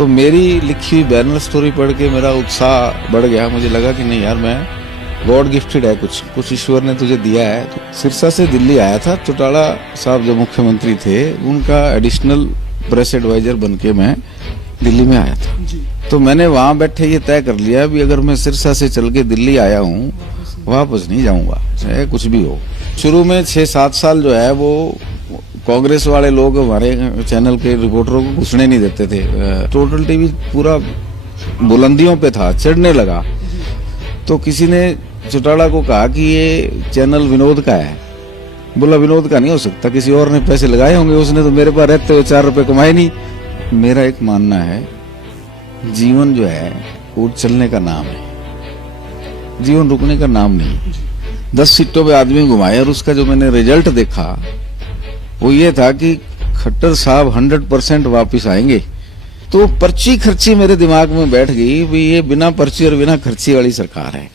तो मेरी लिखी हुई बैनर स्टोरी पढ़ के मेरा उत्साह बढ़ गया। मुझे लगा कि नहीं यार, मैं गॉड गिफ्टेड है, कुछ ईश्वर ने तुझे दिया है। तो सिरसा से दिल्ली आया था। चौटाला साहब जो मुख्यमंत्री थे, उनका एडिशनल प्रेस एडवाइजर बन के मैं दिल्ली में आया था। तो मैंने वहां बैठे ये तय कर लिया भी अगर मैं सिरसा से चल के दिल्ली आया हूँ, वापस नहीं जाऊंगा, चाहे कुछ भी हो। शुरू में 6-7 साल जो है वो कांग्रेस वाले लोग हमारे चैनल के रिपोर्टरों को घुसने नहीं देते थे। टोटल टीवी पूरा बुलंदियों पे था, चढ़ने लगा। तो किसी ने चौटाला को कहा कि ये चैनल विनोद का है। बोला विनोद का नहीं हो सकता, किसी और ने पैसे लगाए होंगे, उसने तो मेरे पास रहते हुए 4 रुपए कमाए नहीं। मेरा एक मानना है, जीवन जो है वो चलने का नाम है, जीवन रुकने का नाम नहीं। 10 सीटों पे आदमी घुमाए और उसका जो मैंने रिजल्ट देखा वो ये था कि खट्टर साहब 100% वापिस आएंगे। तो पर्ची खर्ची मेरे दिमाग में बैठ गई भी ये बिना पर्ची और बिना खर्ची वाली सरकार है।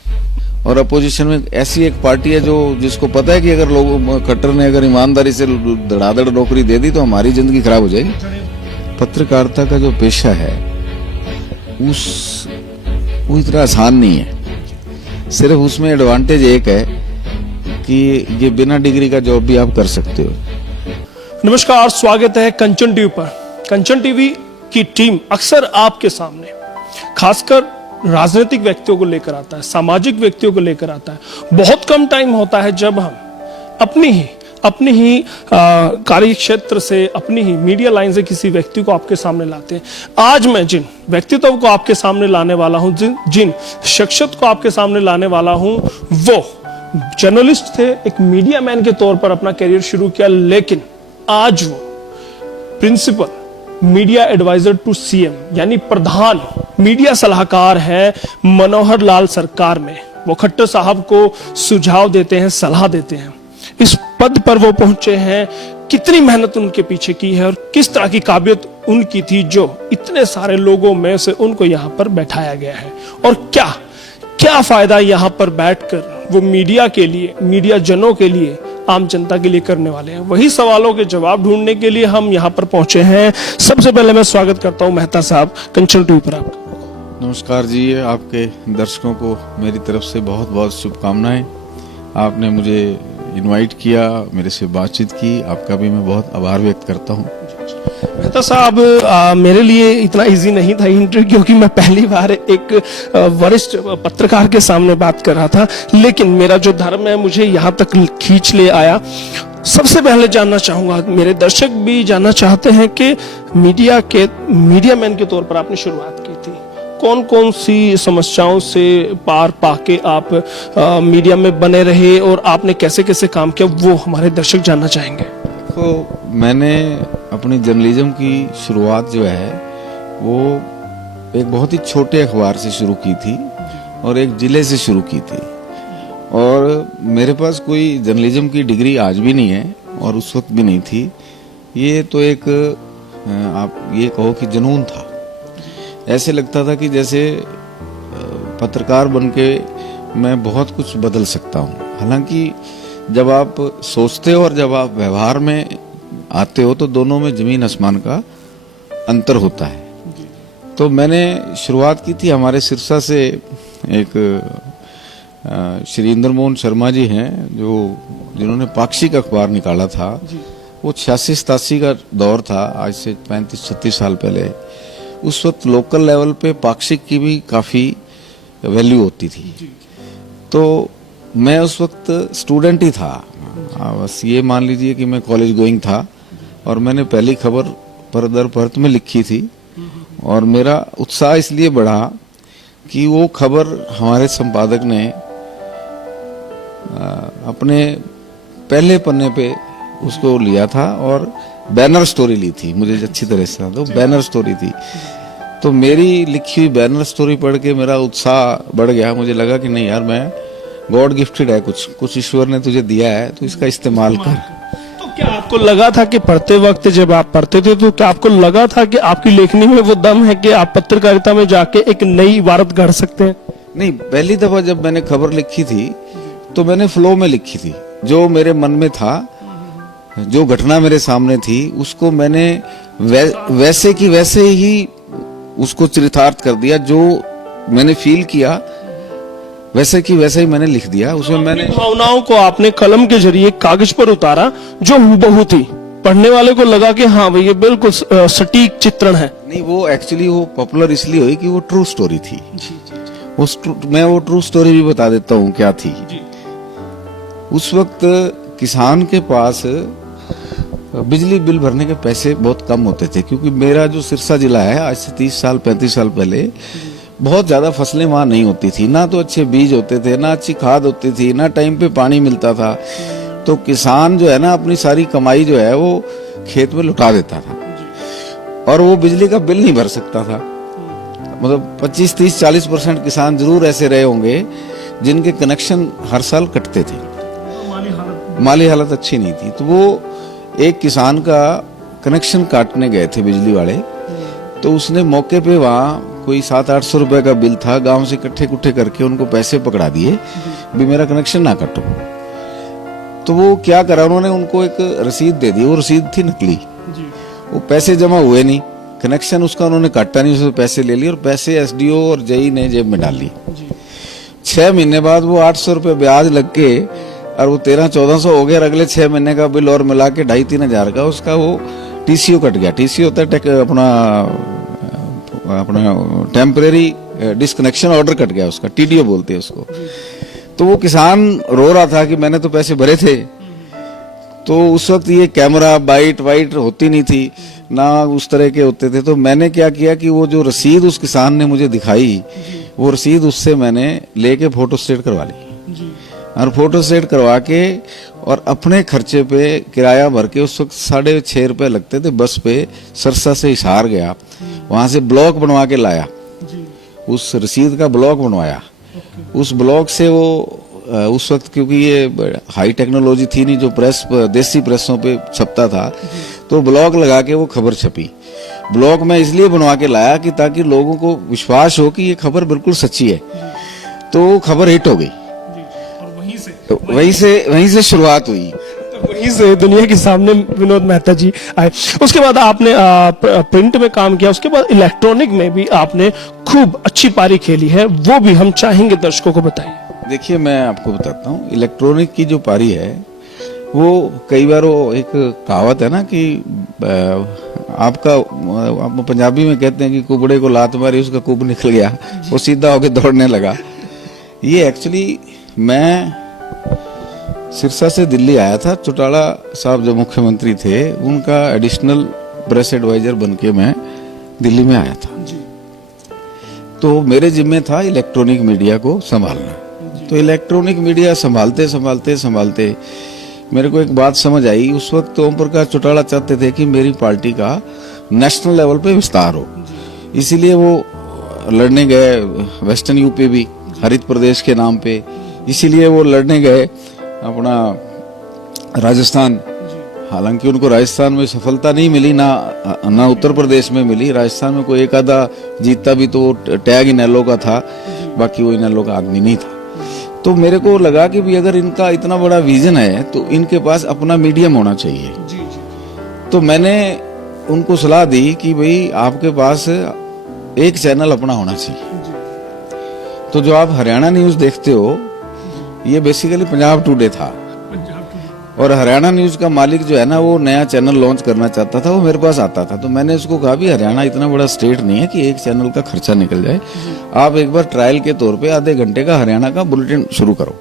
और अपोजिशन में ऐसी एक पार्टी है जो जिसको पता है कि अगर लोग खट्टर ने अगर ईमानदारी से धड़ाधड़ नौकरी दे दी तो हमारी जिंदगी खराब हो जाएगी। पत्रकारिता का जो पेशा है वो इतना आसान नहीं है। सिर्फ उसमें एडवांटेज एक है कि ये बिना डिग्री का जॉब भी आप कर सकते हो। नमस्कार, स्वागत है कंचन टीवी पर। कंचन टीवी की टीम अक्सर आपके सामने खासकर राजनीतिक व्यक्तियों को लेकर आता है, सामाजिक व्यक्तियों को लेकर आता है। बहुत कम टाइम होता है जब हम अपनी ही कार्य क्षेत्र से, अपनी ही मीडिया लाइन से किसी व्यक्ति को आपके सामने लाते हैं। आज मैं जिन व्यक्तित्व को आपके सामने लाने वाला हूं, जिन शख्सियत को आपके सामने लाने वाला हूं, वो जर्नलिस्ट थे, एक मीडिया मैन के तौर पर अपना करियर शुरू किया, लेकिन आज वो principal media adviser to CM यानी प्रधान मीडिया सलाहकार है मनोहर लाल सरकार में। वो खट्टर साहब को सुझाव देते हैं, सलाह देते हैं। इस पद पर वो पहुंचे हैं, कितनी मेहनत उनके पीछे की है और किस तरह की काबिलियत उनकी थी जो इतने सारे लोगों में से उनको यहां पर बैठाया गया है। और क्या फायदा यहां पर बैठकर वो मीडिया के लिए, मीडिया जनों के लिए, आम जनता के लिए करने वाले हैं। वही सवालों के जवाब ढूंढने के लिए हम यहाँ पर पहुंचे हैं। सबसे पहले मैं स्वागत करता हूं मेहता साहब, कंचन टीवी पर आपका। नमस्कार जी, आपके दर्शकों को मेरी तरफ से बहुत बहुत शुभकामनाएं। आपने मुझे इनवाइट किया, मेरे से बातचीत की, आपका भी मैं बहुत आभार व्यक्त करता हूं। मेहता साहब, मेरे लिए इतना इजी नहीं था इंटरव्यू, क्योंकि मैं पहली बार एक वरिष्ठ पत्रकार के सामने बात कर रहा था, लेकिन मेरा जो धर्म है मुझे यहाँ तक खींच ले आया। सबसे पहले जानना चाहूंगा, मेरे दर्शक भी जानना चाहते हैं कि मीडिया मैन के तौर पर आपने शुरुआत की थी, कौन कौन सी समस्याओं से पार पाके आप मीडिया में बने रहे और आपने कैसे कैसे काम किया, वो हमारे दर्शक जानना चाहेंगे। तो मैंने अपनी जर्नलिज्म की शुरुआत जो है वो एक बहुत ही छोटे अखबार से शुरू की थी और एक जिले से शुरू की थी। और मेरे पास कोई जर्नलिज्म की डिग्री आज भी नहीं है और उस वक्त भी नहीं थी। ये तो एक आप ये कहो कि जुनून था। ऐसे लगता था कि जैसे पत्रकार बनके मैं बहुत कुछ बदल सकता हूँ। हालांकि जब आप सोचते हो और जब आप व्यवहार में आते हो तो दोनों में जमीन आसमान का अंतर होता है। तो मैंने शुरुआत की थी, हमारे सिरसा से एक श्री इंद्र मोहन शर्मा जी हैं जिन्होंने पाक्षिक अखबार निकाला था। वो 86-87 का दौर था, आज से 35-36 साल पहले। उस वक्त लोकल लेवल पे पाक्षिक की भी काफी वैल्यू होती थी। तो मैं उस वक्त स्टूडेंट ही था, बस ये मान लीजिए कि मैं कॉलेज गोइंग था और मैंने पहली खबर पर दर परत में लिखी थी। और मेरा उत्साह इसलिए बढ़ा कि वो खबर हमारे संपादक ने अपने पहले पन्ने पे उसको लिया था और बैनर स्टोरी ली थी। मुझे अच्छी तरह से तो बैनर स्टोरी थी। तो मेरी लिखी हुई बैनर स्टोरी पढ़ के मेरा उत्साह बढ़ गया। मुझे लगा कि नहीं यार, मैं गॉड गिफ्टेड है, कुछ ईश्वर ने तुझे दिया है, तो इसका इस्तेमाल कर। तो क्या आपको लगा था कि पढ़ते वक्त जब आप पढ़ते थे तो क्या आपको लगा था कि आपकी लेखनी में वो दम है कि आप पत्रकारिता में जाके एक नई इबारत गढ़ सकते हैं? नहीं, पहली दफा जब मैंने खबर लिखी थी तो मैंने फ्लो में लिखी थी। जो मेरे मन में था, जो घटना मेरे सामने थी, उसको मैंने वैसे की वैसे ही उसको चरितार्थ कर दिया। जो मैंने फील किया वैसे की वैसे ही मैंने लिख दिया। उसमें मैंने भावनाओं को आपने कलम के जरिए कागज पर उतारा जो हूबहू थी, पढ़ने वाले को लगा कि हाँ भाई ये बिल्कुल सटीक चित्रण है। नहीं, वो एक्चुअली वो पॉपुलर इसलिए हुई कि वो ट्रू स्टोरी थी। मैं वो ट्रू स्टोरी भी बता देता हूँ क्या थी। उस वक्त किसान के पास बिजली बिल भरने के पैसे बहुत कम होते थे, क्योंकि मेरा जो सिरसा जिला है, आज से 30 साल 35 साल पहले बहुत ज्यादा फसलें वहां नहीं होती थी, ना तो अच्छे बीज होते थे, ना अच्छी खाद होती थी, ना टाइम पे पानी मिलता था। तो किसान जो है ना अपनी सारी कमाई जो है वो खेत में लुटा देता था, और वो बिजली का बिल नहीं भर सकता था। मतलब 25, 30, 40% किसान जरूर ऐसे रहे होंगे जिनके कनेक्शन हर साल कटते थे, माली हालत अच्छी नहीं थी। तो वो एक किसान का कनेक्शन काटने गए थे बिजली वाले, तो उसने मौके पे वहां कोई 700-800 रुपए का बिल था, गांव से इकट्ठे कुट्ठे करके उनको पैसे पकड़ा दिए भी मेरा कनेक्शन ना काटो। तो वो क्या करा, उन्होंने उनको एक रसीद दे दी। वो रसीद थी नकली, वो पैसे जमा हुए नहीं, कनेक्शन उसका उन्होंने काटा नहीं, उससे पैसे ले लिए और पैसे एसडीओ और जेई ने जेब में डाल ली। 6 महीने बाद वो 800 रुपए ब्याज लग के और वो 1300-1400 हो गया। अगले 6 महीने का बिल और मिला के 2,500-3 हजार का उसका वो टीसीओ कट गया। टीसीओ होता है अपना टेम्परेरी डिस्कनेक्शन ऑर्डर कट गया उसका, टीडीओ बोलते हैं उसको। तो वो किसान रो रहा था कि मैंने तो पैसे भरे थे। तो उस वक्त ये कैमरा बाइट वाइट होती नहीं थी, ना उस तरह के होते थे। तो मैंने क्या किया कि वो जो रसीद उस किसान ने मुझे दिखाई, वो रसीद उससे मैंने लेके फोटो स्टेट करवा ली, और फोटो स्टेट करवा के और अपने खर्चे पे किराया भर के, उस वक्त 6.5 रुपए लगते थे बस पे, सरसा से हिसार गया, वहां से ब्लॉक बनवा के लाया, उस रसीद का ब्लॉक बनवाया। उस ब्लॉक से वो उस वक्त क्योंकि ये हाई टेक्नोलॉजी थी नहीं, जो प्रेस देसी प्रेसों पे छपता था, तो ब्लॉक लगा के वो खबर छपी। ब्लॉक में इसलिए बनवा के लाया कि ताकि लोगों को विश्वास हो कि ये खबर बिल्कुल सच्ची है। तो खबर हिट हो गई, वहीं से शुरुआत हुई। तो वहीं से दुनिया के सामने विनोद मेहता जी आए। उसके बाद आपने प्रिंट में काम किया, उसके बाद इलेक्ट्रॉनिक में भी आपने खूब अच्छी पारी खेली है, वो भी हम चाहेंगे दर्शकों को बताइए। देखिए, मैं आपको बताता हूँ, इलेक्ट्रॉनिक की जो पारी है वो कई बार वो एक कहावत है ना कि आप पंजाबी में कहते हैं कि कुबड़े को लात मारी, उसका कुब निकल गया, वो सीधा होके दौड़ने लगा। ये एक्चुअली मैं सिरसा से दिल्ली आया था, चौटाला साहब जो मुख्यमंत्री थे उनका एडिशनल प्रेस एडवाइजर बनके मैं दिल्ली में आया था। तो मेरे जिम्मे था इलेक्ट्रॉनिक मीडिया को संभालना। तो इलेक्ट्रॉनिक मीडिया संभालते संभालते संभालते मेरे को एक बात समझ आई। उस वक्त ओम प्रकाश चौटाला चाहते थे कि मेरी पार्टी का नेशनल लेवल पे विस्तार हो, इसीलिए वो लड़ने गए वेस्टर्न यूपी भी, हरित प्रदेश के नाम पे, इसीलिए वो लड़ने गए अपना राजस्थान। हालांकि उनको राजस्थान में सफलता नहीं मिली, ना उत्तर प्रदेश में मिली। राजस्थान में कोई एक आधा जीतता भी तो टैग इनेलो का था, बाकी वो इनेलो का आदमी नहीं था। तो मेरे को लगा कि भी अगर इनका इतना बड़ा विजन है तो इनके पास अपना मीडियम होना चाहिए। तो मैंने उनको सलाह दी कि भाई आपके पास एक चैनल अपना होना चाहिए। तो जो आप हरियाणा न्यूज देखते हो, ये बेसिकली पंजाब टुडे था, और हरियाणा न्यूज का मालिक जो है ना वो नया चैनल लॉन्च करना चाहता था, वो मेरे पास आता था। तो मैंने उसको कहा भी हरियाणा इतना बड़ा स्टेट नहीं है कि एक चैनल का खर्चा निकल जाए, आप एक बार ट्रायल के तौर पे आधे घंटे का हरियाणा का बुलेटिन शुरू करो।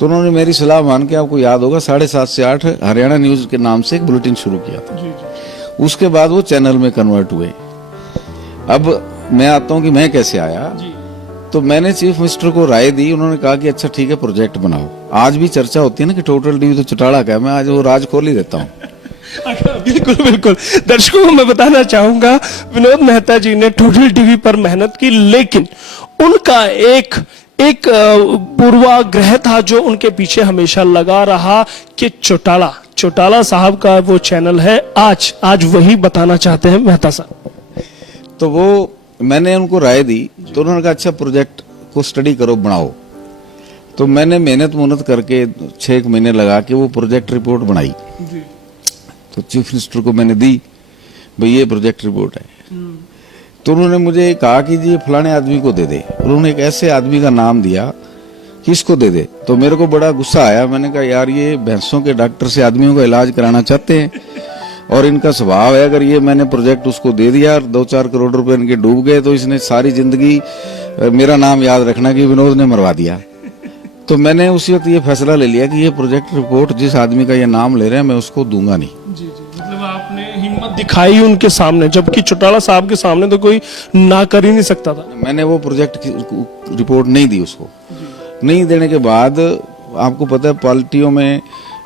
तो उन्होंने मेरी सलाह मान के, आपको याद होगा 7:30 से 8 हरियाणा न्यूज के नाम से एक बुलेटिन शुरू किया था। उसके बाद वो चैनल में कन्वर्ट हुए। अब मैं आता हूँ कि मैं कैसे आया। तो मैंने चीफ मिनिस्टर को राय दी, उन्होंने कहा कि अच्छा ठीक है प्रोजेक्ट बनाओ। आज भी चर्चा होती है ना कि टोटल टीवी तो चौटाला का है, मैं आज वो राज खोल ही देता हूँ। बिल्कुल बिल्कुल, दर्शकों को मैं बताना चाहूंगा विनोद मेहता जी ने टोटल टीवी पर मेहनत की, लेकिन उनका एक पूर्वाग्रह था जो उनके पीछे हमेशा लगा रहा कि चौटाला साहब का वो चैनल है। आज वही बताना चाहते हैं मेहता साहब। तो वो मैंने उनको राय दी, तो उन्होंने कहा अच्छा प्रोजेक्ट को स्टडी करो, बनाओ। तो मैंने मेहनत करके 6 महीने लगा के वो प्रोजेक्ट रिपोर्ट बनाई। तो चीफ मिनिस्टर को मैंने दी, भाई ये प्रोजेक्ट रिपोर्ट है। तो उन्होंने मुझे कहा कि जी ये फलाने आदमी को दे दे। उन्होंने एक ऐसे आदमी का नाम दिया कि इसको दे दे। तो मेरे को बड़ा गुस्सा आया। मैंने कहा यार ये भैंसों के डॉक्टर से आदमियों का इलाज कराना चाहते हैं और इनका स्वभाव है, अगर ये मैंने प्रोजेक्ट उसको दे दिया और 2-4 करोड़ रुपए इनके डूब गए तो इसने सारी जिंदगी मेरा नाम याद रखना कि विनोद ने मरवा दिया। तो मैंने उसी वक्त ये फैसला ले लिया कि ये प्रोजेक्ट रिपोर्ट जिस आदमी का ये नाम ले रहे हैं मैं उसको दूंगा नहीं। जी जी, मतलब आपने हिम्मत दिखाई उनके सामने, जबकि चौटाला साहब के सामने तो कोई ना कर ही नहीं सकता था। मैंने वो प्रोजेक्ट की रिपोर्ट नहीं दी उसको। नहीं देने के बाद आपको पता है पार्टियों में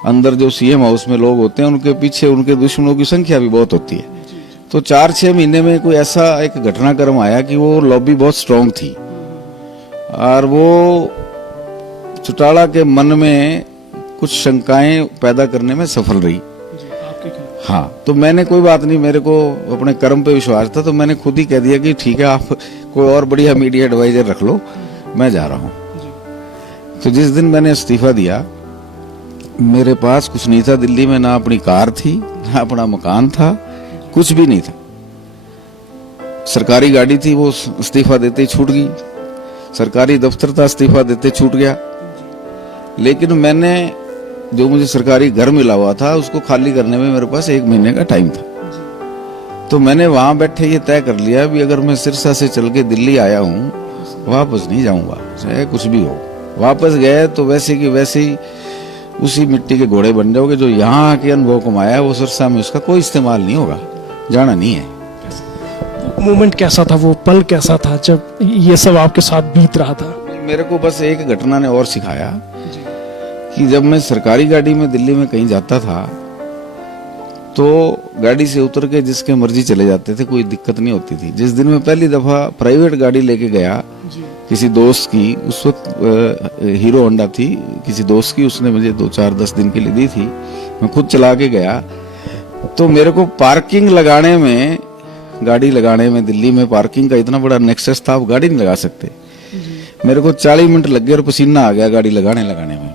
अंदर जो सीएम हाउस में लोग होते हैं उनके पीछे उनके दुश्मनों की संख्या भी बहुत होती है। तो 4-6 महीने में कोई ऐसा एक घटनाक्रम आया कि वो लॉबी बहुत स्ट्रांग थी और वो चौटाला के मन में कुछ शंकाएं पैदा करने में सफल रही। हाँ, तो मैंने कोई बात नहीं, मेरे को अपने कर्म पे विश्वास था, तो मैंने खुद ही कह दिया कि ठीक है आप कोई और बढ़िया मीडिया एडवाइजर रख लो, मैं जा रहा हूँ। तो जिस दिन मैंने इस्तीफा दिया मेरे पास कुछ नहीं था दिल्ली में, ना अपनी कार थी ना अपना मकान था, कुछ भी नहीं था। सरकारी गाड़ी थी वो इस्तीफा देते ही छूट गई, सरकारी दफ्तर था इस्तीफा देते छूट गया। लेकिन मैंने जो मुझे सरकारी घर मिला हुआ था उसको खाली करने में मेरे पास 1 महीने का टाइम था। तो मैंने वहां बैठे ये तय कर लिया भी अगर मैं सिरसा से चल के दिल्ली आया हूँ वापस नहीं जाऊंगा, चाहे कुछ भी हो। वापस गए तो वैसे की वैसे ही उसी मिट्टी के घोड़े बन जाओगे। जो यहाँ आके अनुभव कमाया वो सिरसा में उसका कोई इस्तेमाल नहीं होगा, जाना नहीं है। मोमेंट कैसा था, वो पल कैसा था जब ये सब आपके साथ बीत रहा था? मेरे को बस एक घटना ने और सिखाया कि जब मैं सरकारी गाड़ी में दिल्ली में कहीं जाता था तो गाड़ी से उतर के जिसके मर्जी चले जाते थे, कोई दिक्कत नहीं होती थी। जिस दिन मैं पहली दफा प्राइवेट गाड़ी लेके गया किसी दोस्त की, उस वक्त हीरो होंडा थी, किसी दोस्त की, उसने मुझे 2-4-10 दिन के लिए दी थी, मैं खुद चला के गया। तो मेरे को पार्किंग लगाने में, गाड़ी लगाने में दिल्ली में पार्किंग का इतना बड़ा नेक्सस था, आप गाड़ी नहीं लगा सकते। मेरे को 40 मिनट लग गए और पसीना आ गया गाड़ी लगाने में।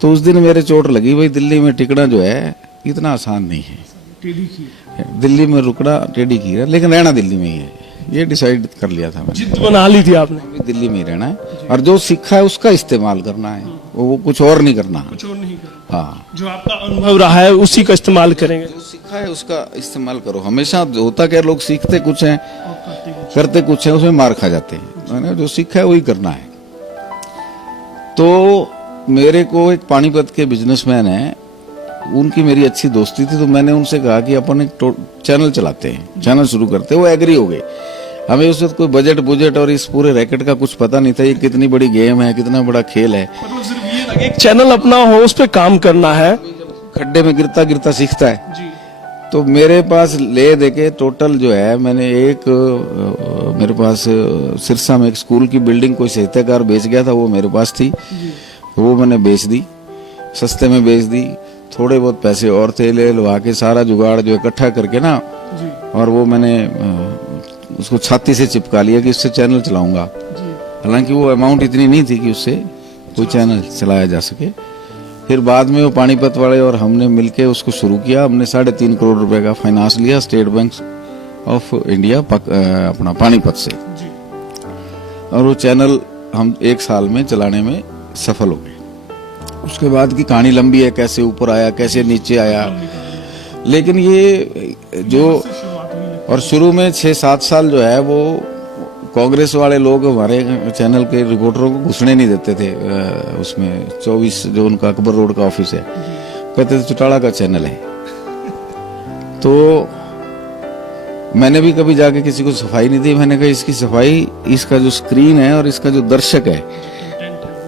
तो उस दिन मेरे चोट लगी, भाई दिल्ली में टिकना जो है इतना आसान नहीं है। दिल्ली में रुकना टेढ़ी की है, लेकिन रहना दिल्ली में ही है, ये डिसाइड कर लिया था मैंने। जिद बना ली थी आपने? दिल्ली में ही रहना है और जो सीखा है उसका इस्तेमाल करना है, वो कुछ और नहीं करना। कुछ और नहीं करना। हाँ, जो आपका अनुभव रहा है उसी का इस्तेमाल करेंगे। जो सीखा है उसका इस्तेमाल करो। हमेशा होता क्या, लोग सीखते कुछ हैं करते कुछ हैं, उसमें मार खा जाते हैं। जो सीखा है वही करना है। तो मेरे को एक पानीपत के बिजनेसमैन है, उनकी मेरी अच्छी दोस्ती थी, तो मैंने उनसे कहा कि अपन एक चैनल चलाते हैं, चैनल शुरू करते हैं। वो एग्री हो गए। हमें उस वक्त कोई बजट और इस पूरे रैकेट का कुछ पता नहीं था, ये कितनी बड़ी गेम है, कितना बड़ा खेल है। मतलब सिर्फ ये लगे एक चैनल अपना हो, उस पे काम करना है। खड्डे में गिरता गिरता सीखता है जी। तो मेरे पास ले देके टोटल जो है, मैंने एक मेरे पास सिरसा में एक स्कूल की बिल्डिंग कोई साहित्यकार बेच गया था, वो मेरे पास थी, वो मैंने बेच दी, सस्ते में बेच दी। थोड़े बहुत पैसे और थे, ले लवा के सारा जुगाड़ जो इकट्ठा करके ना, और वो मैंने उसको छाती से चिपका लिया कि इससे चैनल चलाऊंगा। हालांकि वो अमाउंट इतनी नहीं थी कि उससे कोई चैनल चलाया जा सके। फिर बाद में वो पानीपत वाले और हमने मिलके उसको शुरू किया। हमने 3.5 करोड़ रुपए का फाइनेंस लिया स्टेट बैंक ऑफ इंडिया अपना पानीपत से, और वो चैनल हम 1 साल में चलाने में सफल हो गए। उसके बाद की कहानी लंबी है, कैसे ऊपर आया, कैसे नीचे आया। लेकिन ये जो, और शुरू में 6-7 साल जो है वो कांग्रेस वाले लोग हमारे चैनल के रिपोर्टरों को घुसने नहीं देते थे। उसमें 24 जो उनका अकबर रोड का ऑफिस है, कहते थे चौटाला का चैनल है। तो मैंने भी कभी जाके किसी को सफाई नहीं दी। मैंने कहा इसकी सफाई, इसका जो स्क्रीन है और इसका जो दर्शक है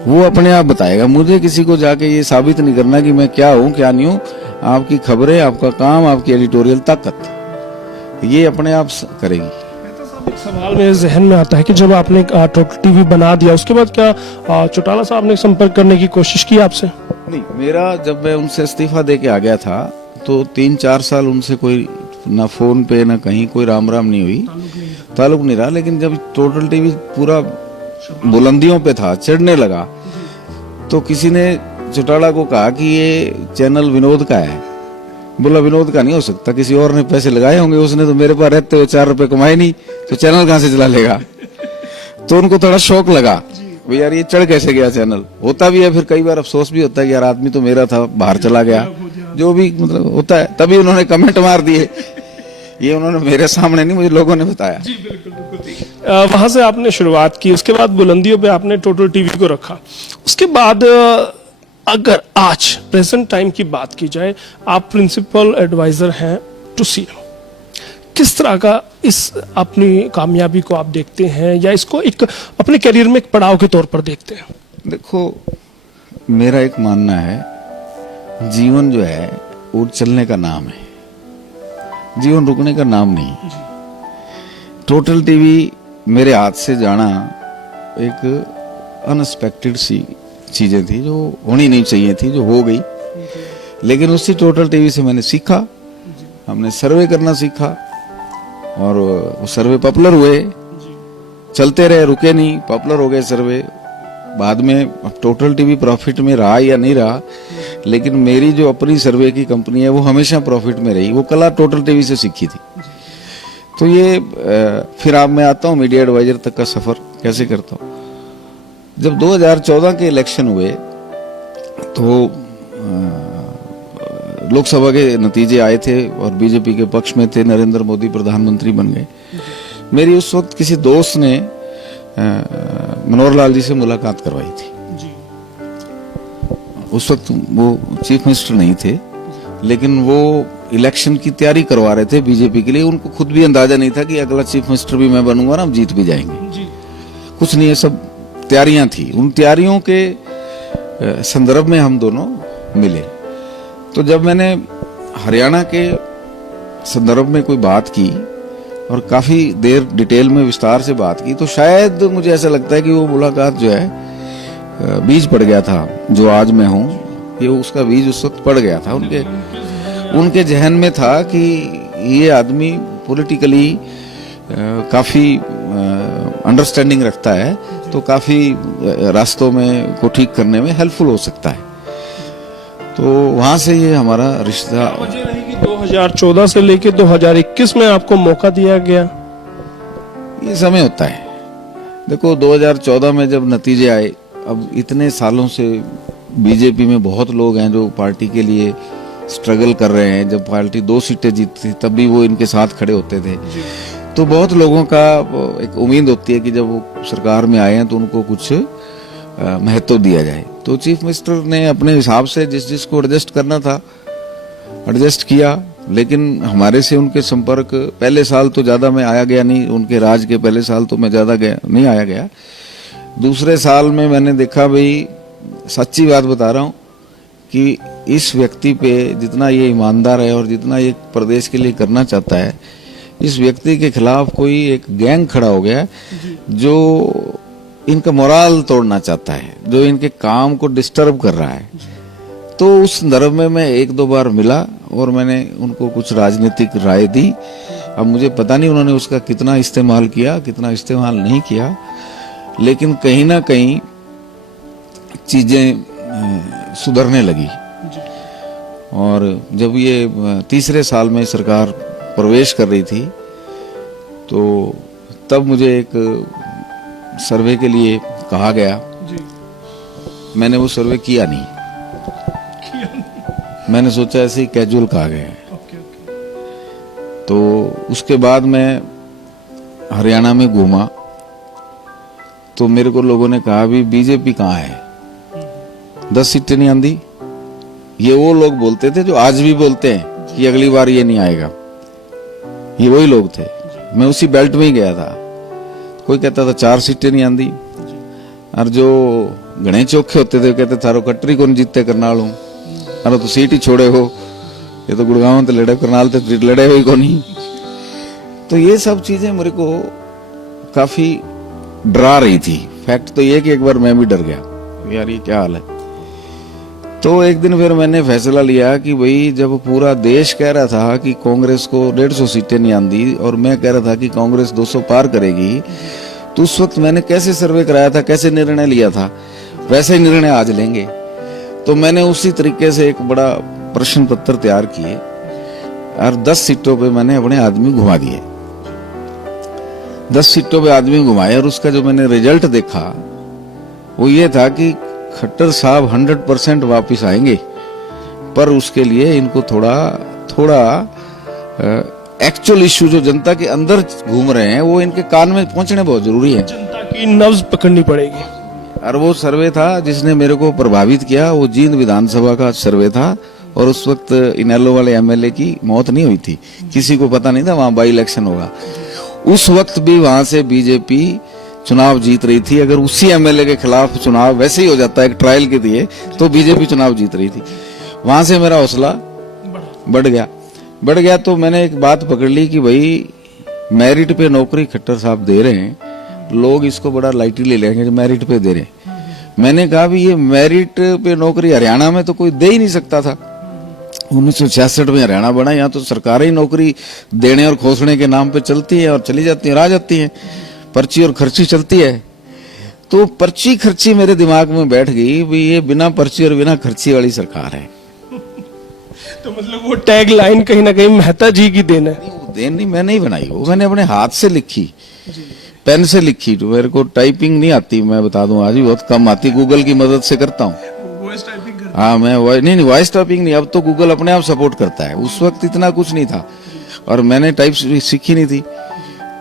वो अपने आप बताएगा। मुझे किसी को जाके ये साबित नहीं करना कि मैं क्या हूँ क्या नहीं हूँ। आपकी खबरें, आपका काम, आपकी एडिटोरियल ताकत ये अपने आप करेगी। एक सवाल मेरे जहन में आता है कि जब आपने टोटल टीवी बना दिया, उसके बाद क्या चौटाला साहब ने संपर्क करने की कोशिश की आपसे? नहीं, मेरा जब मैं उनसे इस्तीफा दे के आ गया था तो 3-4 साल उनसे कोई ना फोन पे ना कहीं कोई राम नहीं हुई, ताल्लुक नहीं रहा। लेकिन जब टोटल टीवी पूरा बुलंदियों पे था, चढ़ने लगा, तो किसी ने चौटाला को कहा कि ये चैनल विनोद का है बोला विनोद का नहीं हो सकता, किसी और ने पैसे लगाए होंगे, उसने तो मेरे पास रहते हुए 4 रुपए कमाए नहीं, तो चैनल कहां से चला लेगा। तो उनको थोड़ा शौक लगा भाई यार ये चढ़ कैसे गया चैनल। होता भी है, फिर कई बार अफसोस भी होता है कि यार आदमी तो मेरा था, बाहर चला गया, जो भी मतलब होता है। तभी उन्होंने कमेंट मार दिए, ये उन्होंने मेरे सामने नहीं, मुझे लोगों ने बताया। वहां से आपने शुरुआत की, उसके बाद बुलंदियों पे आपने टोटल टीवी को रखा। उसके बाद अगर आज प्रेजेंट टाइम की बात की जाए, आप प्रिंसिपल एडवाइजर हैं टू सीएम, किस तरह का इस अपनी कामयाबी को आप देखते हैं, या इसको एक अपने करियर में एक पड़ाव के तौर पर देखते हैं? देखो, मेरा एक मानना है, जीवन जो है वो चलने का नाम है, जीवन रुकने का नाम नहीं। टोटल टीवी मेरे हाथ से जाना एक अनएक्सपेक्टेड सी चीजें थी, जो होनी नहीं चाहिए थी, जो हो गई। लेकिन उसी टोटल टीवी से मैंने सीखा, हमने सर्वे करना सीखा, और वो सर्वे पॉपुलर हुए, चलते रहे, रुके नहीं, पॉपुलर हो गए सर्वे। बाद में टोटल टीवी प्रॉफिट में रहा या नहीं रहा, लेकिन मेरी जो अपनी सर्वे की कंपनी है वो हमेशा प्रॉफिट में रही। वो कला टोटल टीवी से सीखी थी। तो ये फिर अब मैं आता हूँ मीडिया एडवाइजर तक का सफर कैसे करता हूँ। जब 2014 के इलेक्शन हुए तो लोकसभा के नतीजे आए थे और बीजेपी के पक्ष में थे, नरेंद्र मोदी प्रधानमंत्री बन गए। मेरी उस वक्त किसी दोस्त ने मनोहर लाल जी से मुलाकात करवाई थी। उस वक्त वो चीफ मिनिस्टर नहीं थे, लेकिन वो इलेक्शन की तैयारी करवा रहे थे बीजेपी के लिए। उनको खुद भी अंदाजा नहीं था कि अगला चीफ मिनिस्टर भी मैं बनूंगा ना, हम जीत भी जाएंगे। कुछ नहीं, ये सब तैयारियां थी। उन तैयारियों के संदर्भ में हम दोनों मिले। तो जब मैंने हरियाणा के संदर्भ में कोई बात की और काफी देर डिटेल में विस्तार से बात की, तो शायद मुझे ऐसा लगता है कि वो मुलाकात जो है बीज पड़ गया था। जो आज मैं हूं, ये उसका बीज उस वक्त पड़ गया था। उनके जहन में था कि ये आदमी पॉलिटिकली काफी अंडरस्टैंडिंग रखता है, तो काफी रास्तों में को ठीक करने में हेल्पफुल हो सकता है। तो वहां से ये हमारा रिश्ता। वजह रही कि 2014 से लेकर 2021 में आपको मौका दिया गया। ये समय होता है। देखो, 2014 में जब नतीजे आए, अब इतने सालों से बीजेपी में बहुत लोग हैं जो पार्टी के लिए स्ट्रगल कर रहे हैं। जब पार्टी 2 सीटें जीतती तब भी वो इनके साथ खड़े होते थे। तो बहुत लोगों का एक उम्मीद होती है कि जब वो सरकार में आए हैं तो उनको कुछ महत्व दिया जाए। तो चीफ मिनिस्टर ने अपने हिसाब से जिसको एडजस्ट करना था एडजस्ट किया। लेकिन हमारे से उनके संपर्क पहले साल तो ज्यादा मैं आया गया नहीं, उनके राज के पहले साल तो मैं ज्यादा नहीं आया गया। दूसरे साल में मैंने देखा, भाई सच्ची बात बता रहा हूं कि इस व्यक्ति पे जितना ये ईमानदार है और जितना ये प्रदेश के लिए करना चाहता है, इस व्यक्ति के खिलाफ कोई एक गैंग खड़ा हो गया जो इनका मोराल तोड़ना चाहता है, जो इनके काम को डिस्टर्ब कर रहा है। तो उस संदर्भ में मैं 1-2 बार मिला और मैंने उनको कुछ राजनीतिक राय दी। अब मुझे पता नहीं उन्होंने उसका कितना इस्तेमाल किया, कितना इस्तेमाल नहीं किया, लेकिन कहीं ना कहीं चीजें सुधरने लगी। और जब ये तीसरे साल में सरकार प्रवेश कर रही थी, तो तब मुझे एक सर्वे के लिए कहा गया। मैंने वो सर्वे किया नहीं, मैंने सोचा ऐसे ही कैजुअल कहा गया है। तो उसके बाद मैं हरियाणा में घूमा तो मेरे को लोगों ने कहा, भी बीजेपी कहाँ है, 10 सीटें नहीं आंदी। ये वो लोग बोलते थे जो आज भी बोलते हैं कि अगली बार ये नहीं आएगा। ये वही लोग थे। मैं उसी बेल्ट में ही गया था। कोई कहता था 4 सीटें नहीं आंदी, और जो घने चौखे होते थे कहते थारो कटरी को नहीं जीतते करनाल हूं, अरे तो सीट ही छोड़े हो, ये तो गुड़गांव तो लड़े, करनाल तो लड़े हुए को नहीं। तो ये सब चीजें मेरे को काफी डरा रही थी। फैक्ट तो ये कि एक बार मैं भी डर गया, यार ये क्या हाल है। तो एक दिन फिर मैंने फैसला लिया कि भाई जब पूरा देश कह रहा था कि कांग्रेस को 150 सीटें नहीं आंदी और मैं कह रहा था कि कांग्रेस 200 पार करेगी, तो उस वक्त मैंने कैसे सर्वे कराया था, कैसे निर्णय लिया था, वैसे ही निर्णय आज लेंगे। तो मैंने उसी तरीके से एक बड़ा प्रश्न पत्र तैयार किए और 10 सीटों पे मैंने अपने आदमी घुमा दिए। 10 सीटों पे आदमी घुमाए और उसका जो मैंने रिजल्ट देखा वो ये था कि खट्टर साहब 100% वापिस आएंगे, पर उसके लिए इनको थोड़ा एक्चुअल इश्यू जो जनता के अंदर घूम रहे हैं वो इनके कान में पहुंचने बहुत जरूरी है। जनता की नब्ज पकड़नी पड़ेगी। और वो सर्वे था जिसने मेरे को प्रभावित किया, वो जींद विधानसभा का सर्वे था और उस वक्त इनेलो वाले एमएलए की मौत नहीं हुई थी, किसी को पता नहीं था वहां बाई इलेक्शन होगा। उस वक्त भी वहां से बीजेपी चुनाव जीत रही थी। अगर उसी एमएलए के खिलाफ चुनाव वैसे ही हो जाता एक ट्रायल के दिए तो बीजेपी चुनाव जीत रही थी। वहां से मेरा हौसला बढ़ गया। तो मैंने एक बात पकड़ ली कि भाई मेरिट पे नौकरी खट्टर साहब दे रहे हैं, लोग इसको बड़ा लाइटली ले लेंगे जो मेरिट पे दे रहे हैं। मैंने कहा भी ये मेरिट पे नौकरी हरियाणा में तो कोई दे ही नहीं सकता था। 1966 में हरियाणा बना, यहाँ तो सरकारें ही नौकरी देने और खोसने के नाम पे चलती है और चली जाती है, आ जाती है, पर्ची और खर्ची चलती है। तो पर्ची खर्ची मेरे दिमाग में बैठ गई भी ये बिना पर्ची और बिना खर्ची वाली सरकार है। तो मतलब वो टैग लाइन कहीं ना कहीं मेहता जी की देन है। देन नहीं, मैं नहीं बनाई, वो मैंने अपने हाथ से लिखी, पेन से लिखी। तो मेरे को टाइपिंग नहीं आती, मैं बता दूं, आज भी बहुत कम आती, गूगल की मदद से करता हूँ। हाँ मैं नहीं वॉइस टाइपिंग नहीं, अब तो गूगल अपने आप सपोर्ट करता है, उस वक्त इतना कुछ नहीं था और मैंने टाइप सीखी नहीं थी,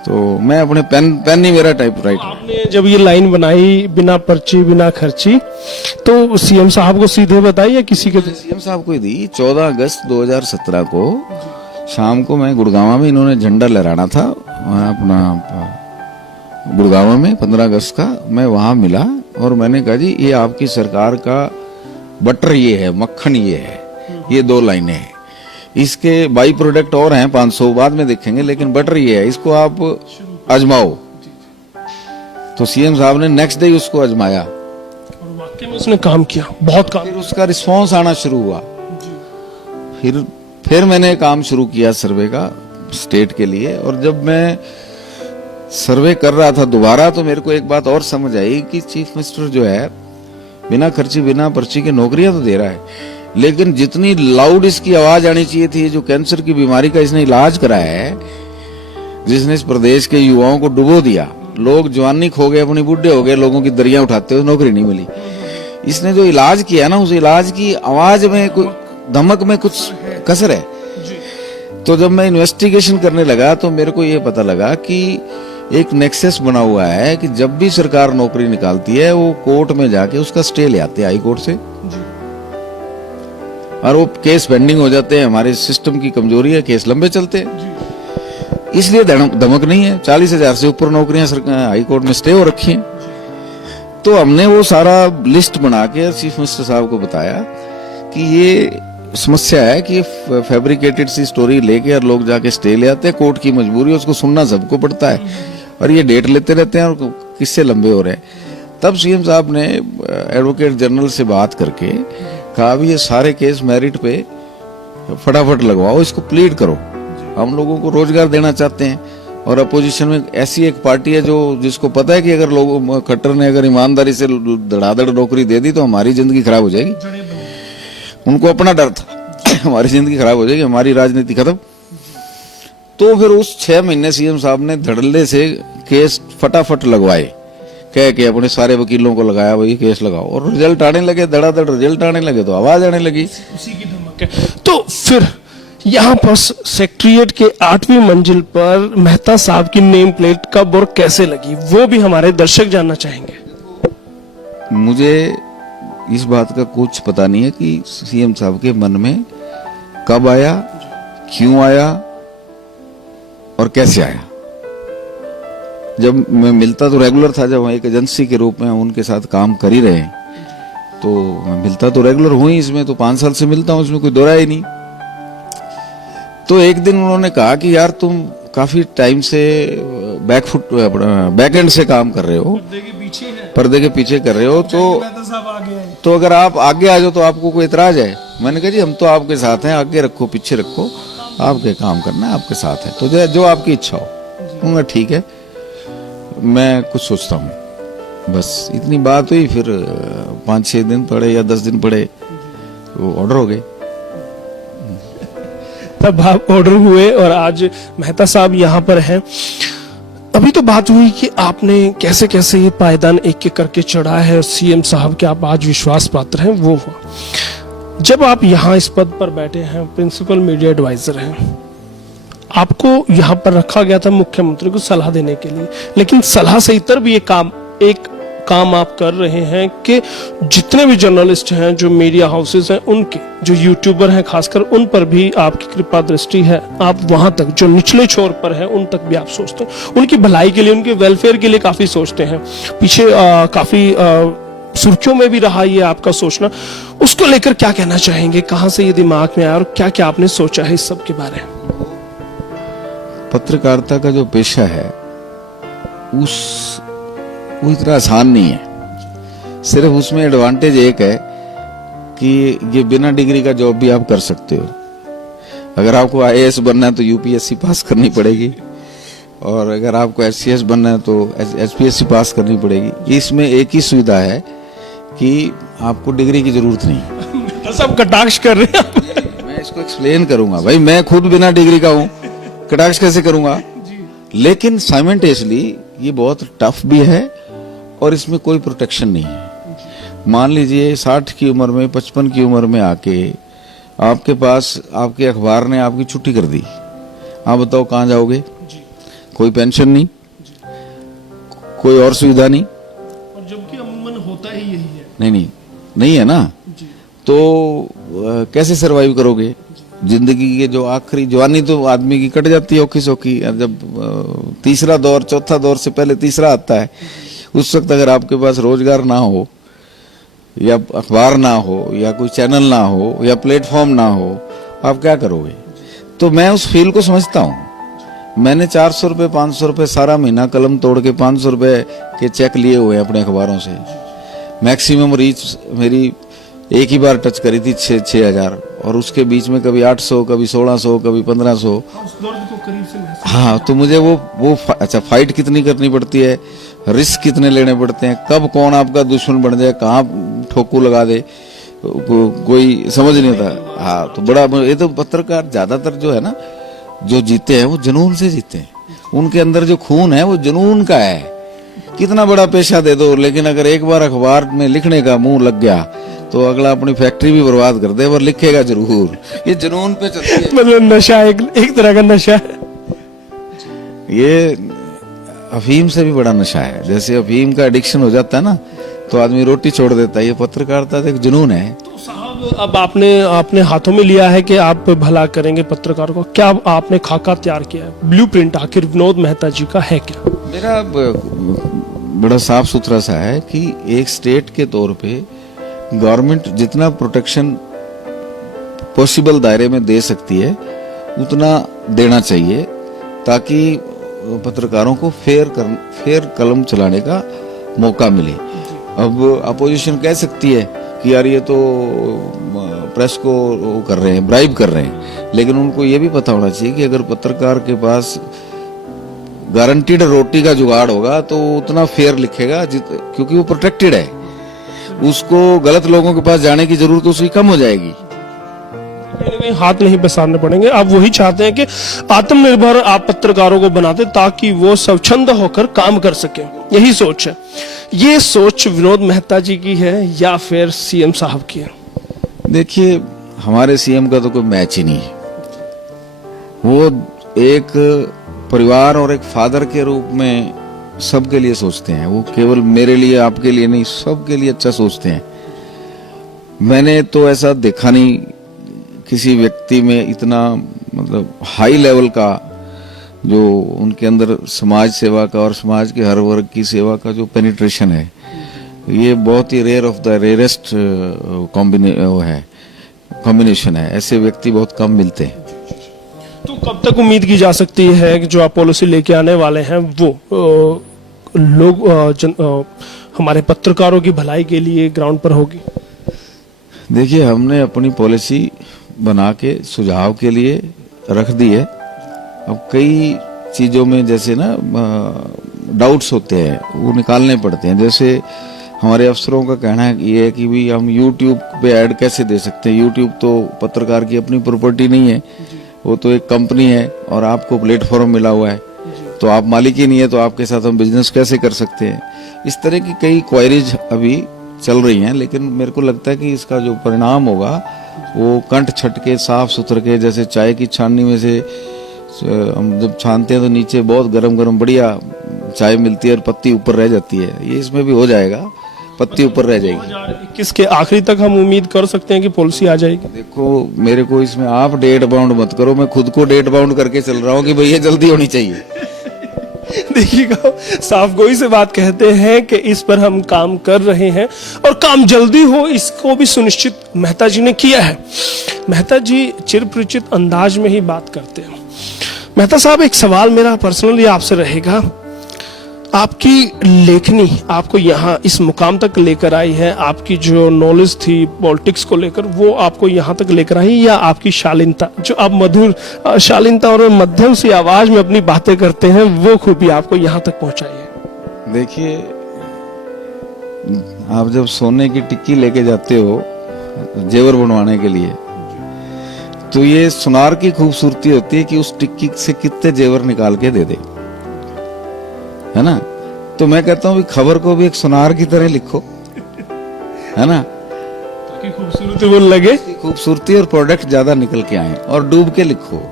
तो मैं अपने पेन ही मेरा टाइप राइट। आपने जब ये लाइन बनाई बिना पर्ची बिना खर्ची तो सीएम साहब को सीधे बताई या किसी के? सीएम साहब को ही दी। 14 अगस्त 2017 को शाम को मैं गुड़गांव में, इन्होंने झंडा लहराना था अपना गुड़गांव में 15 अगस्त का, मैं वहां मिला और मैंने कहा जी ये आपकी सरकार का बटर ये है, मक्खन ये है, ये 2 लाइनें हैं, इसके बाई प्रोडक्ट और हैं 500 बाद में देखेंगे, लेकिन बटर ये है, इसको आप आजमाओ। तो सीएम साहब ने नेक्स्ट डे उसको आजमाया और वाकई में उसने काम किया, बहुत काम। फिर उसका रिस्पांस आना शुरू हुआ। फिर मैंने काम शुरू किया सर्वे का स्टेट के लिए, और जब मैं सर्वे कर रहा था दोबारा तो मेरे को एक बात और समझ आई कि चीफ मिनिस्टर जो है बिना खर्ची बिना पर्ची के नौकरियां तो दे रहा है, लेकिन जितनी लाउड इसकी आवाज आनी चाहिए थी, जो कैंसर की बीमारी का इसने इलाज कराया है, जिसने इस प्रदेश के युवाओं को डुबो दिया, लोग जवानी खो गए, अपनी बुढ़े हो गए, लोगों की दरियां उठाते हुए, नौकरी नहीं मिली। इसने जो इलाज किया ना, उस इलाज की आवाज में कोई धमक में कुछ कसर है। तो जब मैं इन्वेस्टिगेशन करने लगा तो मेरे को ये पता लगा कि एक नेक्सस बना हुआ है कि जब भी सरकार नौकरी निकालती है वो कोर्ट में जाके उसका स्टे ले आते हैं हाई कोर्ट से, और वो केस पेंडिंग हो जाते हैं। हमारे सिस्टम की कमजोरी है, केस लंबे चलते हैं, इसलिए धमक नहीं है। 40,000 से ऊपर नौकरियां हाई कोर्ट में स्टे हो रखी हैं। तो हमने वो सारा लिस्ट बना के चीफ मिनिस्टर साहब को बताया कि ये समस्या है कि फैब्रिकेटेड सी स्टोरी लेके और लोग जाके स्टे ले आते हैं, कोर्ट की मजबूरी, उसको सुनना सबको पड़ता है और ये डेट लेते रहते हैं और किससे लंबे हो रहे हैं। तब सीएम साहब ने एडवोकेट जनरल से बात करके कहा भी ये सारे केस मेरिट पे फटाफट लगवाओ, इसको प्लीड करो, हम लोगों को रोजगार देना चाहते हैं। और अपोजिशन में ऐसी एक पार्टी है जो जिसको पता है कि अगर लोग खट्टर ने अगर ईमानदारी से धड़ाधड़ नौकरी दे दी तो हमारी जिंदगी खराब हो जाएगी। उनको अपना डर था हमारी जिंदगी खराब हो जाएगी, हमारी राजनीति खत्म। तो फिर उस 6 महीने सीएम साहब ने धड़ल्ले से केस फटाफट लगवाए, कह के अपने सारे वकीलों को लगाया, वही केस लगाओ, और रिजल्ट आने लगे, धड़ाधड़ रिजल्ट आने लगे तो आवाज आने लगी। उसी की धमक है। तो फिर यहाँ पर सेक्रेटरिएट के 8वीं मंजिल पर मेहता साहब की नेम प्लेट कब और कैसे लगी, वो भी हमारे दर्शक जानना चाहेंगे। मुझे इस बात का कुछ पता नहीं है कि सीएम साहब के मन में कब आया, क्यों आया और कैसे आया। जब मैं मिलता तो रेगुलर था, जब एक एजेंसी के रूप में उनके साथ काम कर ही रहे हैं तो मैं मिलता तो रेगुलर हूं ही, इसमें तो 5 साल से मिलता हूं, इसमें कोई दोहरा ही नहीं। तो एक दिन उन्होंने कहा कि यार तुम काफी टाइम से बैक एंड से काम कर रहे हो, पर्दे के पीछे कर रहे हो, तो अगर आप आगे आ जाओ तो आपको कोई इतराज है। मैंने कहा जी हम तो आपके साथ हैं, आगे रखो पीछे रखो, आपके काम करना है, आपके साथ है, तो जो आपकी इच्छा हो। उन्होंने ठीक है मैं कुछ सोचता हूँ, बस इतनी बात हुई। फिर 5-6 दिन पड़े या 10 दिन पड़े, वो ऑर्डर हो गए। तब आप ऑर्डर हुए और आज मेहता साहब यहाँ पर हैं। अभी तो बात हुई कि आपने कैसे कैसे ये पायदान एक एक करके चढ़ा है और सीएम साहब के आप आज विश्वास पात्र हैं, वो हुआ। जब आप यहाँ इस पद पर बैठे हैं, प्रिंसिपल मीडिया एडवाइजर हैं, आपको यहाँ पर रखा गया था मुख्यमंत्री को सलाह देने के लिए, लेकिन सलाह से इतर भी एक काम आप कर रहे हैं कि जितने भी जर्नलिस्ट हैं, जो मीडिया हाउसेस हैं, उनके जो यूट्यूबर हैं खासकर, उन पर भी आपकी कृपा दृष्टि है। आप वहां तक जो निचले छोर पर है उन तक भी आप सोचते हैं, उनकी भलाई के लिए, उनके वेलफेयर के लिए काफी सोचते हैं। पीछे काफी सुर्खियों में भी रहा ये आपका सोचना, उसको लेकर क्या कहना चाहेंगे? कहां से ये दिमाग में आया और क्या क्या आपने सोचा है इस सब के बारे में? पत्रकारिता का जो पेशा है वो इतना आसान नहीं है। सिर्फ उसमें एडवांटेज एक है कि ये बिना डिग्री का जॉब भी आप कर सकते हो। अगर आपको आईएएस बनना है तो यूपीएससी पास करनी पड़ेगी, और अगर आपको एचसीएस बनना है तो एचपीएससी पास करनी पड़ेगी। इसमें एक ही सुविधा है कि आपको डिग्री की जरूरत नहीं। सब कटाक्ष कर रहे हैं। मैं इसको एक्सप्लेन करूंगा भाई, मैं खुद बिना डिग्री का हूं, कटाक्ष कैसे करूंगा? लेकिन साइमल्टेनियसली ये बहुत टफ भी है और इसमें कोई प्रोटेक्शन नहीं है। मान लीजिए 60 की उम्र में, 55 की उम्र में आके आपके पास आपके अखबार ने आपकी छुट्टी कर दी, आप बताओ कहाँ जाओगे? कोई पेंशन नहीं, कोई और सुविधा नहीं, और जबकि अमूमन होता ही यही है। नहीं है ना। तो कैसे सरवाइव करोगे? जिंदगी के जो आखिरी जवानी तो आदमी की कट जाती है औखी सौखी, जब तीसरा दौर, चौथा दौर से पहले तीसरा आता है, उस वक्त अगर आपके पास रोजगार ना हो, या अखबार ना हो, या कोई चैनल ना हो, या प्लेटफॉर्म ना हो, आप क्या करोगे? तो मैं उस फील को समझता हूँ। मैंने 400 रुपये, 500 रुपये सारा महीना कलम तोड़ के 500 रुपये के चेक लिए हुए हैं अपने अखबारों से। मैक्सिमम रीच मेरी एक ही बार टच करी थी 6,000, और उसके बीच में कभी 800, कभी 1600, कभी 1500। हाँ, तो मुझे वो अच्छा, फाइट कितनी करनी पड़ती है, रिस्क कितने लेने पड़ते हैं, कब कौन आपका दुश्मन बन जाए, कहाँ ठोकू लगा दे, कोई समझ नहीं आता। हाँ, तो बड़ा ये तो पत्रकार ज्यादातर जो है ना, जो जीते हैं वो जुनून से जीते हैं। उनके अंदर जो खून है वो जुनून का है। कितना बड़ा पेशा दे दो, लेकिन अगर एक बार अखबार में लिखने का मुंह लग गया तो अगला अपनी फैक्ट्री भी बर्बाद कर दे, पर लिखेगा जरूर। ये जुनून पे चलती है। मतलब नशा, एक तरह का नशा है। ये अफीम से भी बड़ा नशा है। जैसे अफीम का एडिक्शन हो जाता है ना, तो आदमी रोटी छोड़ देता है। ये पत्रकारिता एक जुनून है। तो साहब, अब आपने हाथों में लिया है कि आप भला करेंगे पत्रकारों को। क्या आपने खाका तैयार किया है, ब्लूप्रिंट आखिर विनोद मेहता जी का है क्या? मेरा बड़ा साफ सुथरा सा है कि एक स्टेट के तौर पे गवर्नमेंट जितना प्रोटेक्शन पॉसिबल दायरे में दे सकती है उतना देना चाहिए, ताकि पत्रकारों को फेयर कलम चलाने का मौका मिले। अब अपोजिशन कह सकती है कि यार ये तो प्रेस को कर रहे हैं, ब्राइब कर रहे हैं, लेकिन उनको ये भी पता होना चाहिए कि अगर पत्रकार के पास गारंटीड रोटी का जुगाड़ होगा तो उतना फेयर लिखेगा, क्योंकि वो प्रोटेक्टेड है। उसको गलत लोगों के पास जाने की जरूरत उसकी कम हो जाएगी। हाथ नहीं पसारने पड़ेंगे। आप वही चाहते हैं कि आत्मनिर्भर आप पत्रकारों को बनाते, ताकि वो स्वच्छंद होकर काम कर सके। यही सोच है। ये सोच विनोद मेहता जी की है या फिर सीएम साहब की है? देखिए, हमारे सीएम का तो कोई मैच ही नहीं है। वो एक परिवार और एक फादर के रूप में सबके लिए सोचते हैं। वो केवल मेरे लिए, आपके लिए नहीं, सबके लिए अच्छा सोचते हैं। मैंने तो ऐसा देखा नहीं किसी व्यक्ति में इतना मतलब हाई लेवल का, जो उनके अंदर समाज सेवा का और समाज के हर वर्ग की सेवा का जो पेनिट्रेशन है, ये बहुत ही rare of the rarest combination है। ऐसे व्यक्ति बहुत कम मिलते हैं। तो कब तक उम्मीद की जा सकती है कि जो आप पॉलिसी लेके आने वाले हैं वो हमारे पत्रकारों की भलाई के लिए ग्राउंड पर होगी? देखिए, हमने अपनी पॉलिसी बना के सुझाव के लिए रख दी है। अब कई चीजों में जैसे ना डाउट्स होते हैं, वो निकालने पड़ते हैं। जैसे हमारे अफसरों का कहना है ये है कि भी हम YouTube पे ऐड कैसे दे सकते हैं। YouTube तो पत्रकार की अपनी प्रॉपर्टी नहीं है, वो तो एक कंपनी है और आपको प्लेटफॉर्म मिला हुआ है, तो आप मालिक ही नहीं है तो आपके साथ हम बिजनेस कैसे कर सकते हैं। इस तरह की कई क्वायरीज अभी चल रही हैं, लेकिन मेरे को लगता है कि इसका जो परिणाम होगा वो कंठ छटके साफ सुथर के, जैसे चाय की छाननी में से हम जब छानते हैं तो नीचे बहुत गरम गरम बढ़िया चाय मिलती है और पत्ती ऊपर रह जाती है, ये इसमें भी हो जाएगा, पत्ती ऊपर रह जाएगी। 2021 के आखिरी तक हम उम्मीद कर सकते हैं कि पॉलिसी आ जाएगी। देखो मेरे को इसमें आप डेट बाउंड मत करो, मैं खुद को डेट बाउंड करके चल रहा हूँ कि भैया जल्दी होनी चाहिए। देखिएगा, साफ गोई से बात कहते हैं कि इस पर हम काम कर रहे हैं और काम जल्दी हो इसको भी सुनिश्चित मेहता जी ने किया है। मेहता जी चिरपरिचित अंदाज में ही बात करते हैं। मेहता साहब, एक सवाल मेरा पर्सनली आपसे रहेगा। आपकी लेखनी आपको यहाँ इस मुकाम तक लेकर आई है, आपकी जो नॉलेज थी पॉलिटिक्स को लेकर वो आपको यहाँ तक लेकर आई, या आपकी शालीनता, जो आप मधुर शालीनता और मध्यम सी आवाज में अपनी बातें करते हैं, वो खूबी आपको यहाँ तक पहुंचाई है? देखिए, आप जब सोने की टिक्की लेके जाते हो जेवर बनवाने के लिए, तो ये सुनार की खूबसूरती होती है कि उस टिक्की से कितने जेवर निकाल के दे दे, है ना। तो मैं कहता हूँ खबर को भी एक सुनार की तरह लिखो, है ना, ताकि खूबसूरती वो लगे, खूबसूरती और प्रोडक्ट ज्यादा निकल के आए, और डूब के लिखो।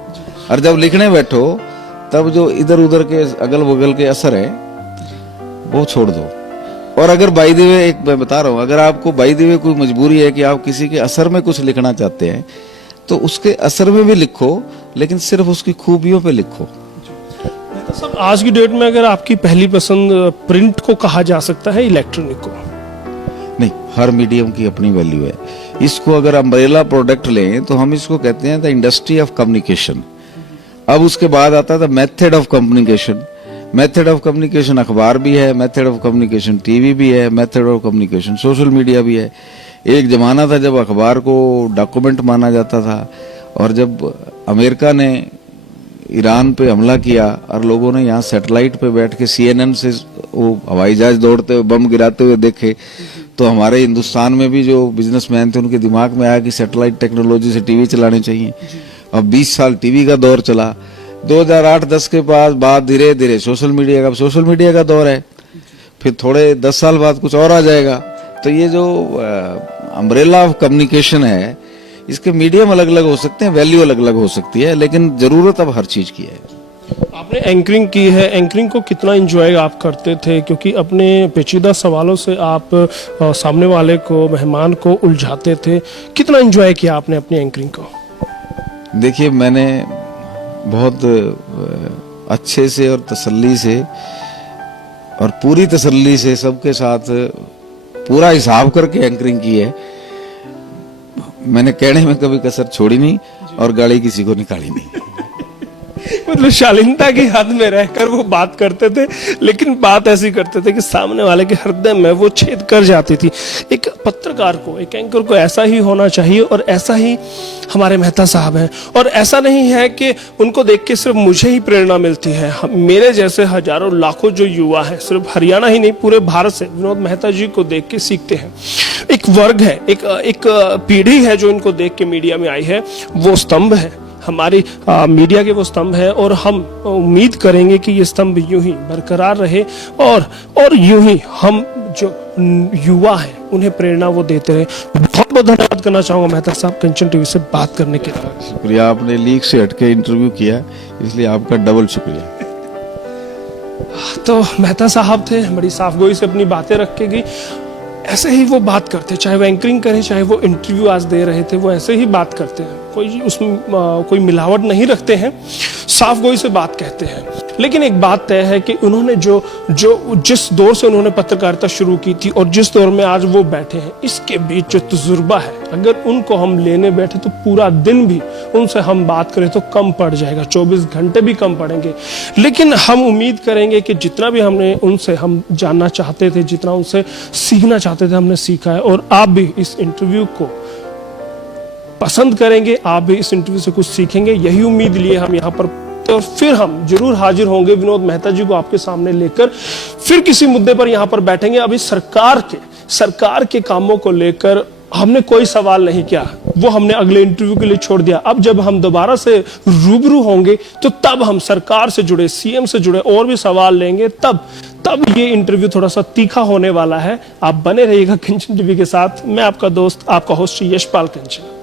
और जब लिखने बैठो तब जो इधर उधर के अगल बगल के असर है वो छोड़ दो। और अगर बाई द वे, एक मैं बता रहा हूँ, अगर आपको बाई द वे कोई मजबूरी है कि आप किसी के असर में कुछ लिखना चाहते हैं तो उसके असर में भी लिखो, लेकिन सिर्फ उसकी खूबियों पे लिखो। सब आज की डेट में अगर आपकी पहली पसंद प्रिंट को कहा जा सकता है, इलेक्ट्रॉनिक को? नहीं, हर मीडियम की अपनी वैल्यू है। इसको अगर अम्ब्रेला प्रोडक्ट लें तो हम इसको कहते हैं द इंडस्ट्री ऑफ कम्युनिकेशन। अब उसके बाद आता है the method of communication. Method of communication अखबार भी है, मेथड ऑफ कम्युनिकेशन टीवी भी है, method of communication social media भी है। एक जमाना था जब अखबार को डॉक्यूमेंट माना जाता था, और जब अमेरिका ने ईरान पे हमला किया और लोगों ने यहाँ सैटेलाइट पे बैठ के CNN से वो हवाई जहाज दौड़ते हुए बम गिराते हुए देखे, तो हमारे हिंदुस्तान में भी जो बिजनेसमैन थे उनके दिमाग में आया कि सैटेलाइट टेक्नोलॉजी से टीवी चलाने चाहिए। अब 20 साल टीवी का दौर चला। 2008-10 के बाद धीरे धीरे सोशल मीडिया का दौर है। फिर थोड़े 10 साल बाद कुछ और आ जाएगा। तो ये जो अम्ब्रेला ऑफ कम्युनिकेशन है, इसके मीडियम अलग अलग हो सकते हैं, वैल्यू अलग अलग हो सकती है, लेकिन जरूरत अब हर चीज की है। आपने एंकरिंग की है, एंकरिंग को कितना एंजॉय आप करते थे? क्योंकि अपने पेचीदा सवालों से आप सामने वाले को, मेहमान को उलझाते थे। कितना एंजॉय किया आपने अपनी एंकरिंग को? देखिए, मैंने बहुत अच्छे से और तसल्ली से और पूरी तसल्ली से सबके साथ पूरा हिसाब करके एंकरिंग की है। मैंने कहने में कभी कसर छोड़ी नहीं और गाड़ी किसी को निकाली नहीं। मतलब शालीनता की हद में रहकर वो बात करते थे, लेकिन बात ऐसी करते थे कि सामने वाले के हृदय में वो छेद कर जाती थी। एक पत्रकार को, एक एंकर को ऐसा ही होना चाहिए, और ऐसा ही हमारे मेहता साहब हैं। और ऐसा नहीं है कि उनको देख के सिर्फ मुझे ही प्रेरणा मिलती है, मेरे जैसे हजारों लाखों जो युवा हैं, सिर्फ हरियाणा ही नहीं पूरे भारत से विनोद मेहता जी को देख के सीखते हैं। एक वर्ग है, एक पीढ़ी है जो इनको देख के मीडिया में आई है, वो स्तंभ है हमारी मीडिया के, वो स्तंभ है। और हम उम्मीद करेंगे कि ये स्तंभ यूं ही बरकरार रहे, और यूं ही हम जो युवा हैं उन्हें प्रेरणा वो देते रहे। बहुत बहुत धन्यवाद करना चाहूंगा मेहता साहब कंचन टीवी से बात करने के लिए। शुक्रिया, आपने लीक से हटके इंटरव्यू किया, इसलिए आपका डबल शुक्रिया। तो मेहता साहब थे, बड़ी साफगोई से अपनी बातें रख के गई। ऐसे ही वो बात करते, चाहे वो एंकरिंग करें, चाहे वो इंटरव्यू आज दे रहे थे, वो ऐसे ही बात करते हैं। कोई उसमें कोई मिलावट नहीं रखते हैं, साफ गोई से बात कहते हैं। लेकिन एक बात तय है कि उन्होंने जो जिस दौर से उन्होंने पत्रकारिता शुरू की थी और जिस दौर में आज वो बैठे हैं, इसके बीच जो तजुर्बा है, अगर उनको हम लेने बैठे तो पूरा दिन भी उनसे हम बात करें तो कम पड़ जाएगा, 24 घंटे भी कम पड़ेंगे। लेकिन हम उम्मीद करेंगे कि जितना भी हमने उनसे हम जानना चाहते थे, जितना उनसे सीखना चाहते थे, हमने सीखा है। और आप भी इस इंटरव्यू को पसंद करेंगे, आप भी इस इंटरव्यू से कुछ सीखेंगे, यही उम्मीद लिए हम यहाँ पर। तो फिर हम जरूर हाजिर होंगे विनोद मेहता जी को आपके सामने लेकर, फिर किसी मुद्दे पर यहाँ पर बैठेंगे। अभी सरकार के कामों को लेकर हमने कोई सवाल नहीं किया, वो हमने अगले इंटरव्यू के लिए छोड़ दिया। अब जब हम दोबारा से रूबरू होंगे तो तब हम सरकार से जुड़े, सीएम से जुड़े और भी सवाल लेंगे, तब ये इंटरव्यू थोड़ा सा तीखा होने वाला है। आप बने रहिएगा कंचन टीवी के साथ। मैं आपका दोस्त, आपका होस्ट यशपाल कंचन।